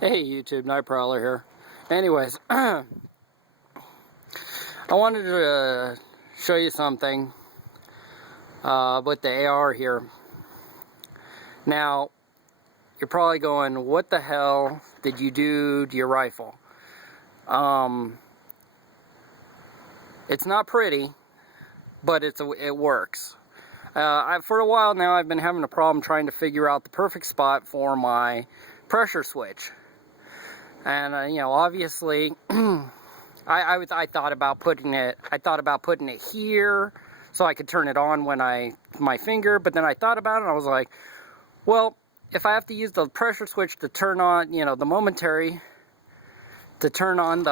Hey YouTube, Night Prowler here. Anyways, I wanted to show you something with the AR here. Now, you're probably going, what the hell did you do to your rifle? It's not pretty, but it works. For a while now, I've been having a problem trying to figure out the perfect spot for my pressure switch. And obviously, I thought about putting it. I thought about putting it here, so I could turn it on when my finger. But then I thought about it, and I was like, well, if I have to use the pressure switch to turn on, the momentary, to turn on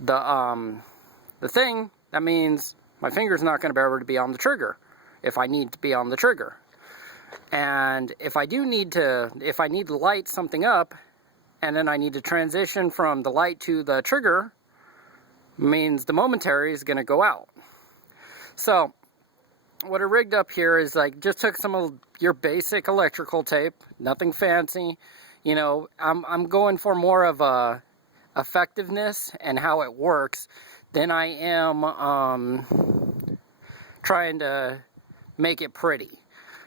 the thing, that means my finger's not going to be able to be on the trigger if I need to be on the trigger. And if I need to light something up, and then I need to transition from the light to the trigger, means the momentary is going to go out. So, what I rigged up here is I just took some of your basic electrical tape, nothing fancy. I'm going for more of a effectiveness and how it works than I am trying to make it pretty.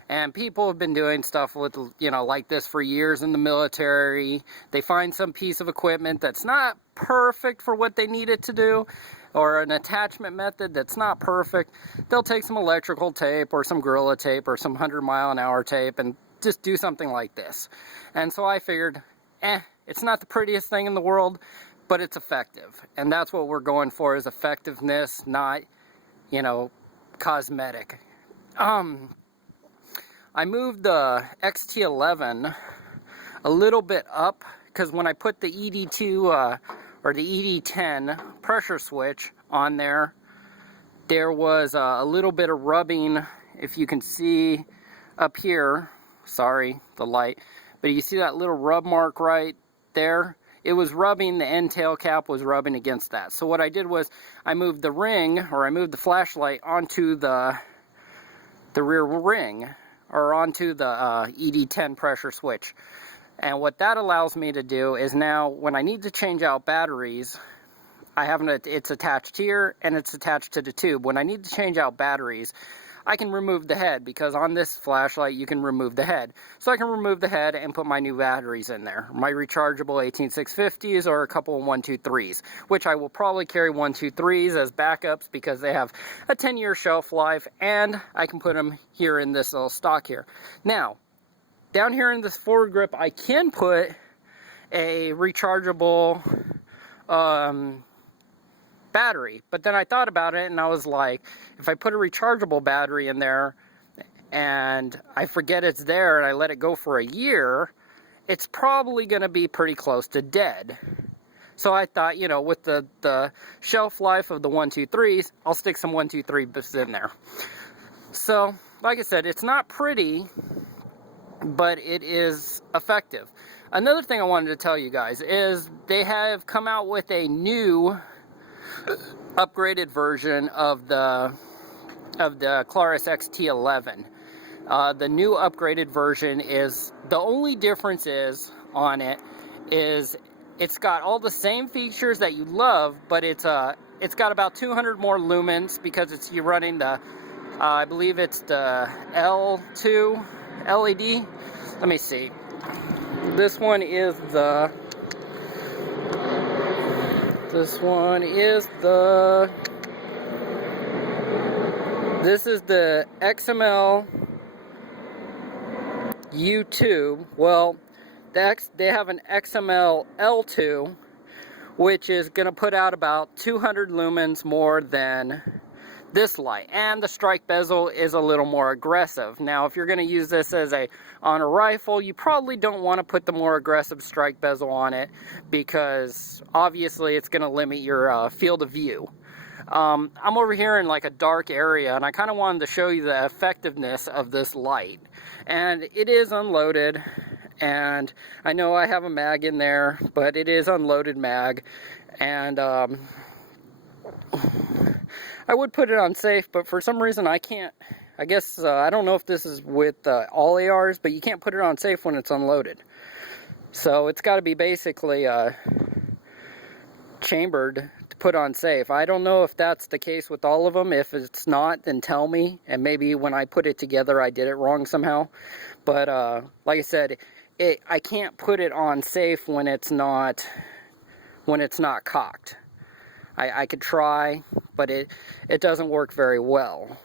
And people have been doing stuff with, like this for years in the military. They find some piece of equipment that's not perfect for what they need it to do, or an attachment method that's not perfect. They'll take some electrical tape or some Gorilla tape or some 100-mile-an-hour tape and just do something like this. And so I figured, it's not the prettiest thing in the world, but it's effective. And that's what we're going for, is effectiveness, not, cosmetic. I moved the XT11 a little bit up, because when I put the ED2 or the ED10 pressure switch on there, there was a little bit of rubbing, if you can see up here. Sorry, the light, but you see that little rub mark right there? It was rubbing, the end tail cap was rubbing against that. So what I did was I moved the ring, or I moved the flashlight onto the rear ring, or onto the ED10 pressure switch. And what that allows me to do is now, when I need to change out batteries, it's attached here and it's attached to the tube. When I need to change out batteries, I can remove the head, because on this flashlight you can remove the head. So I can remove the head and put my new batteries in there. My rechargeable 18650s or a couple of 123s, which I will probably carry 123s as backups because they have a 10-year shelf life, and I can put them here in this little stock here. Now, down here in this forward grip, I can put a rechargeable battery, but then I thought about it and I was like, if I put a rechargeable battery in there and I forget it's there and I let it go for a year, it's probably going to be pretty close to dead. So I thought, with the shelf life of the 123s, I'll stick some 123s in there. So, like I said, it's not pretty, but it is effective. Another thing I wanted to tell you guys is they have come out with a new upgraded version of the Clarus XT11. The new upgraded version is, the only difference is on it is it's got all the same features that you love, but it's got about 200 more lumens, because you're running the I believe it's the L2 LED. Let me see. This one is the This is the XML U2. Well, they have an XML L2, which is going to put out about 200 lumens more than this light, and the strike bezel is a little more aggressive. Now, if you're going to use this on a rifle, you probably don't want to put the more aggressive strike bezel on it, because obviously it's going to limit your field of view. I'm over here in like a dark area, and I kind of wanted to show you the effectiveness of this light. And it is unloaded, and I know I have a mag in there, but it is unloaded mag, and I would put it on safe, but for some reason I can't. I guess, I don't know if this is with all ARs, but you can't put it on safe when it's unloaded. So it's got to be basically chambered to put on safe. I don't know if that's the case with all of them. If it's not, then tell me, and maybe when I put it together I did it wrong somehow. But like I said, I can't put it on safe when it's not cocked. I could try, but it doesn't work very well.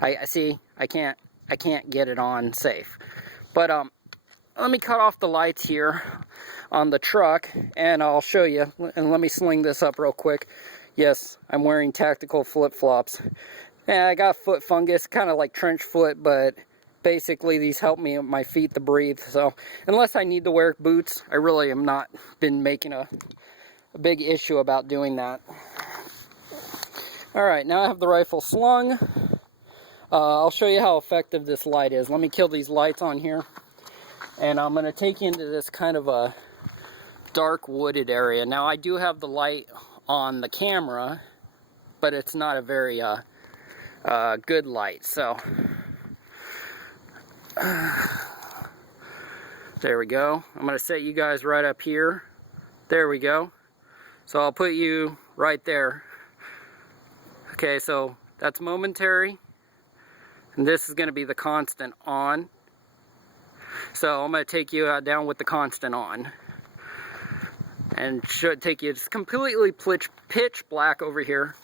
I see, I can't get it on safe. But let me cut off the lights here on the truck and I'll show you. And let me sling this up real quick. Yes, I'm wearing tactical flip-flops. And I got foot fungus, kind of like trench foot, but basically these help me my feet to breathe. So unless I need to wear boots, I really am not been making a big issue about doing that. Alright, now I have the rifle slung. I'll show you how effective this light is. Let me kill these lights on here. And I'm going to take you into this kind of a dark wooded area. Now I do have the light on the camera, but it's not a very good light. So there we go. I'm going to set you guys right up here. There we go. So I'll put you right there. Okay, so that's momentary. And this is going to be the constant on. So I'm going to take you down with the constant on. And should take you just completely pitch black over here.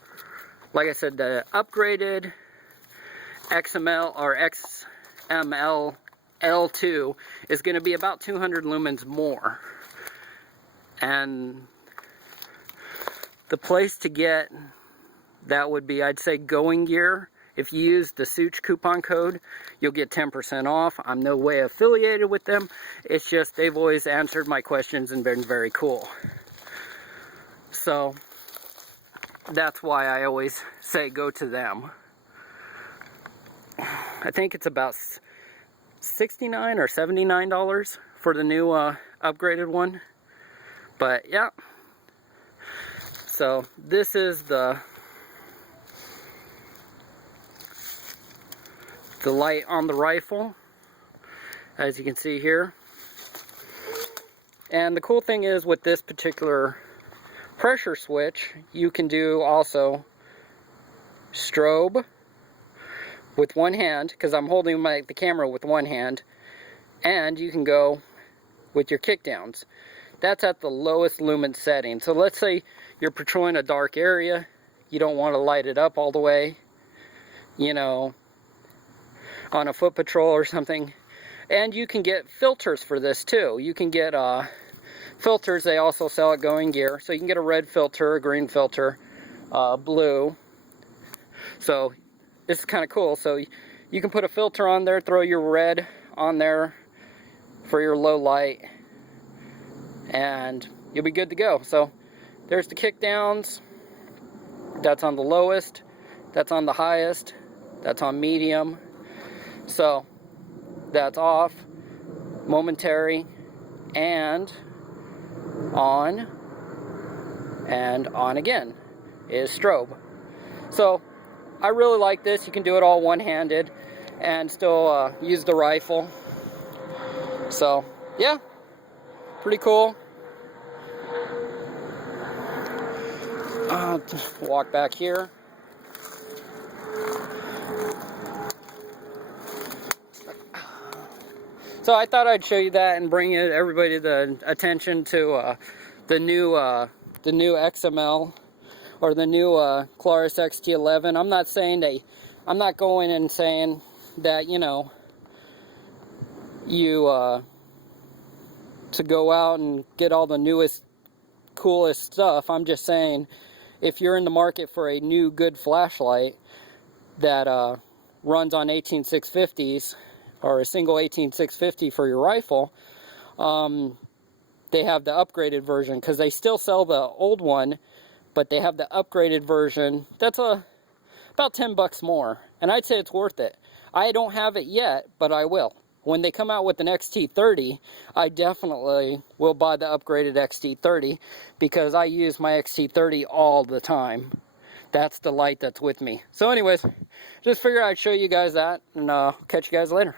Like I said, the upgraded XML or XML L2 is going to be about 200 lumens more. And the place to get that would be, I'd say, Going Gear. If you use the Such coupon code, you'll get 10% off. I'm no way affiliated with them. It's just they've always answered my questions and been very cool. So that's why I always say go to them. I think it's about $69 or $79 for the new upgraded one. But yeah. So this is the light on the rifle, as you can see here. And the cool thing is with this particular pressure switch, you can do also strobe with one hand, because I'm holding the camera with one hand, and you can go with your kickdowns. That's at the lowest lumen setting. So let's say you're patrolling a dark area, you don't want to light it up all the way, you know, on a foot patrol or something. And you can get filters for this too. You can get filters they also sell at Going Gear. So you can get a red filter, a green filter, blue. So this is kind of cool. So you can put a filter on there, throw your red on there for your low light, and you'll be good to go. So there's the kickdowns. That's on the lowest, that's on the highest, that's on medium. So that's off, momentary, and on again is strobe. So I really like this. You can do it all one-handed and still use the rifle. So yeah, pretty cool. Just walk back here. So I thought I'd show you that and bring everybody the attention to the new XML or the new Claris XT11. I'm not saying that, I'm not going and saying that, you know, you to go out and get all the newest, coolest stuff. I'm just saying, if you're in the market for a new good flashlight that runs on 18650s, or a single 18650 for your rifle, they have the upgraded version, because they still sell the old one, but they have the upgraded version that's about 10 bucks more, and I'd say it's worth it. I don't have it yet, but I will. When they come out with an XT30, I definitely will buy the upgraded XT30, because I use my XT30 all the time. That's the light that's with me. So anyways, just figured I'd show you guys that, and catch you guys later.